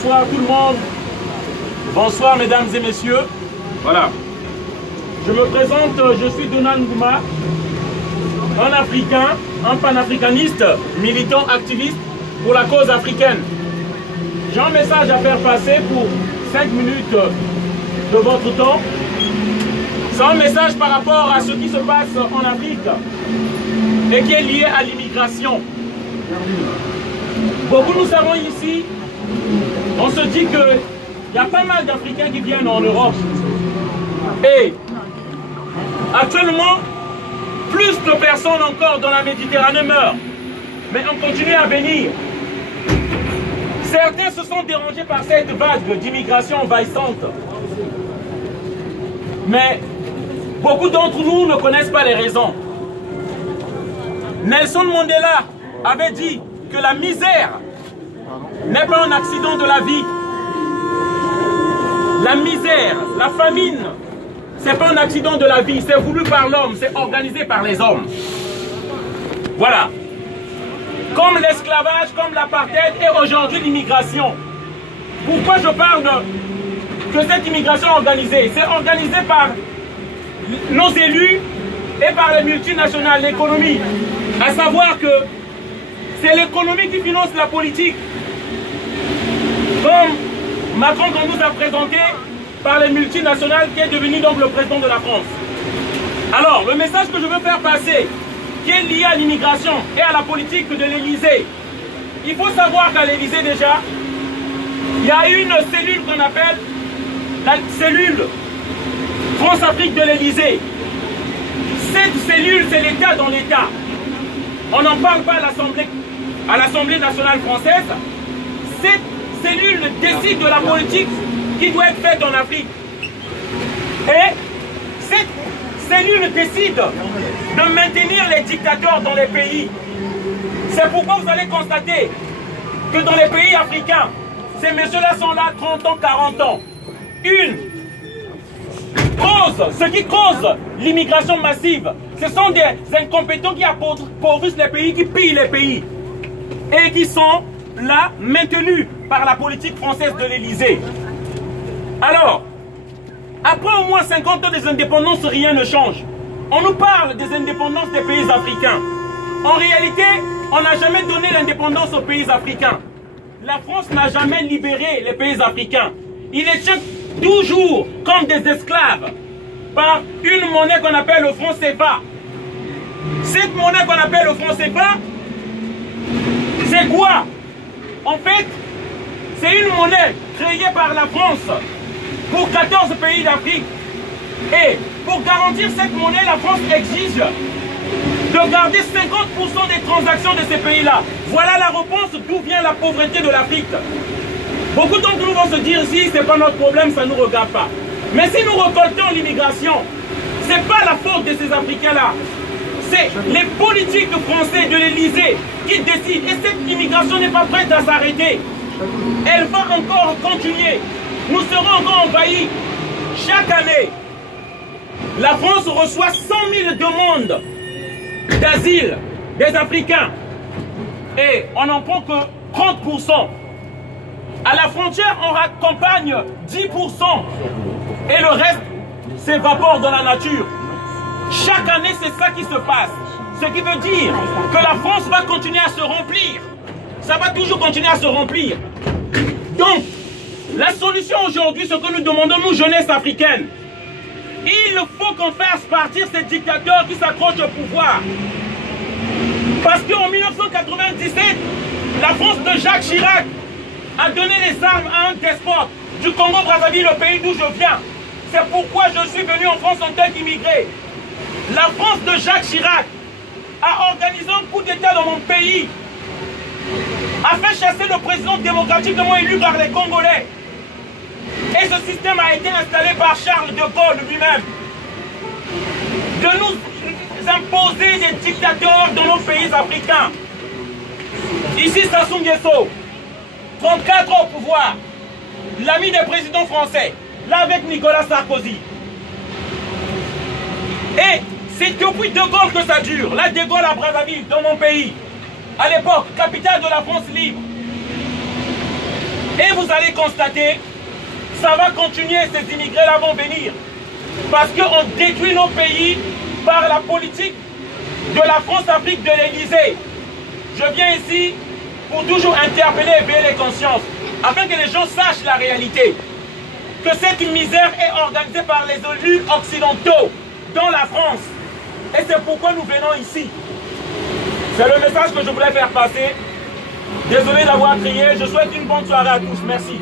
bonsoir tout le monde. Bonsoir mesdames et messieurs. Voilà. Je me présente, je suis Donald Ngouma, un Africain, un panafricaniste, militant activiste pour la cause africaine. J'ai un message à faire passer pour 5 minutes de votre temps. C'est un message par rapport à ce qui se passe en Afrique et qui est lié à l'immigration. Beaucoup nous savons ici, on se dit qu'il y a pas mal d'Africains qui viennent en Europe. Et actuellement, plus de personnes encore dans la Méditerranée meurent. Mais on continue à venir. Certains se sont dérangés par cette vague d'immigration envahissante. Mais beaucoup d'entre nous ne connaissent pas les raisons. Nelson Mandela avait dit que la misère n'est pas un accident de la vie. La misère, la famine, c'est pas un accident de la vie, c'est voulu par l'homme, c'est organisé par les hommes. Voilà. Comme l'esclavage, comme l'apartheid et aujourd'hui l'immigration. Pourquoi je parle de cette immigration organisée? C'est organisé par nos élus et par les multinationales, l'économie. À savoir que c'est l'économie qui finance la politique. Comme Macron qu'on nous a présenté par les multinationales qui est devenu donc le président de la France. Alors, le message que je veux faire passer, qui est lié à l'immigration et à la politique de l'Élysée. Il faut savoir qu'à l'Élysée déjà, il y a une cellule qu'on appelle la cellule France-Afrique de l'Élysée. Cette cellule, c'est l'État dans l'État. On n'en parle pas à l'Assemblée nationale française. Cette cellule décide de la politique qui doit être faite en Afrique. Et cette cellule décide de maintenir les dictateurs dans les pays. C'est pourquoi vous allez constater que dans les pays africains, ces messieurs-là sont là 30 ans, 40 ans. Ce qui cause l'immigration massive, ce sont des incompétents qui appauvrissent les pays, qui pillent les pays. Et qui sont là maintenus par la politique française de l'Élysée. Alors, après au moins 50 ans des indépendances, rien ne change. On nous parle des indépendances des pays africains. En réalité, on n'a jamais donné l'indépendance aux pays africains. La France n'a jamais libéré les pays africains. Ils les tiennent toujours comme des esclaves par une monnaie qu'on appelle le franc CFA. Cette monnaie qu'on appelle le franc CFA, c'est quoi? En fait, c'est une monnaie créée par la France pour 14 pays d'Afrique. Et pour garantir cette monnaie, la France exige de garder 50% des transactions de ces pays-là. Voilà la réponse d'où vient la pauvreté de l'Afrique. Beaucoup d'entre nous vont se dire, si ce n'est pas notre problème, ça ne nous regarde pas. Mais si nous récoltons l'immigration, ce n'est pas la faute de ces Africains-là. C'est les politiques français de l'Élysée qui décident. Et cette immigration n'est pas prête à s'arrêter. Elle va encore continuer. Nous serons encore envahis. Chaque année, la France reçoit 100 000 demandes d'asile des Africains. Et on n'en prend que 30%. À la frontière, on raccompagne 10%. Et le reste s'évapore dans la nature. Chaque année, c'est ça qui se passe. Ce qui veut dire que la France va continuer à se remplir. Ça va toujours continuer à se remplir. Donc, la solution aujourd'hui, ce que nous demandons, nous, jeunesse africaine, il faut qu'on fasse partir ces dictateurs qui s'accrochent au pouvoir. Parce qu'en 1997, la France de Jacques Chirac a donné les armes à un despote du Congo-Brazzaville, le pays d'où je viens. C'est pourquoi je suis venu en France en tant qu'immigré. La France de Jacques Chirac a organisé un coup d'État dans mon pays, a fait chasser le président démocratiquement élu par les Congolais. Et ce système a été installé par Charles de Gaulle lui-même. De nous imposer des dictateurs dans nos pays africains. Ici, Sassou Nguesso, 34 ans au pouvoir, l'ami des présidents français, là avec Nicolas Sarkozy. Et c'est depuis De Gaulle que ça dure. Là, De Gaulle à Brazzaville, dans mon pays. À l'époque, capitale de la France libre. Et vous allez constater, ça va continuer, ces immigrés-là vont venir. Parce qu'on détruit nos pays par la politique de la France-Afrique de l'Élysée. Je viens ici pour toujours interpeller et éveiller les consciences, afin que les gens sachent la réalité. Que cette misère est organisée par les élus occidentaux dans la France. Et c'est pourquoi nous venons ici. C'est le message que je voulais faire passer. Désolé d'avoir crié. Je souhaite une bonne soirée à tous. Merci.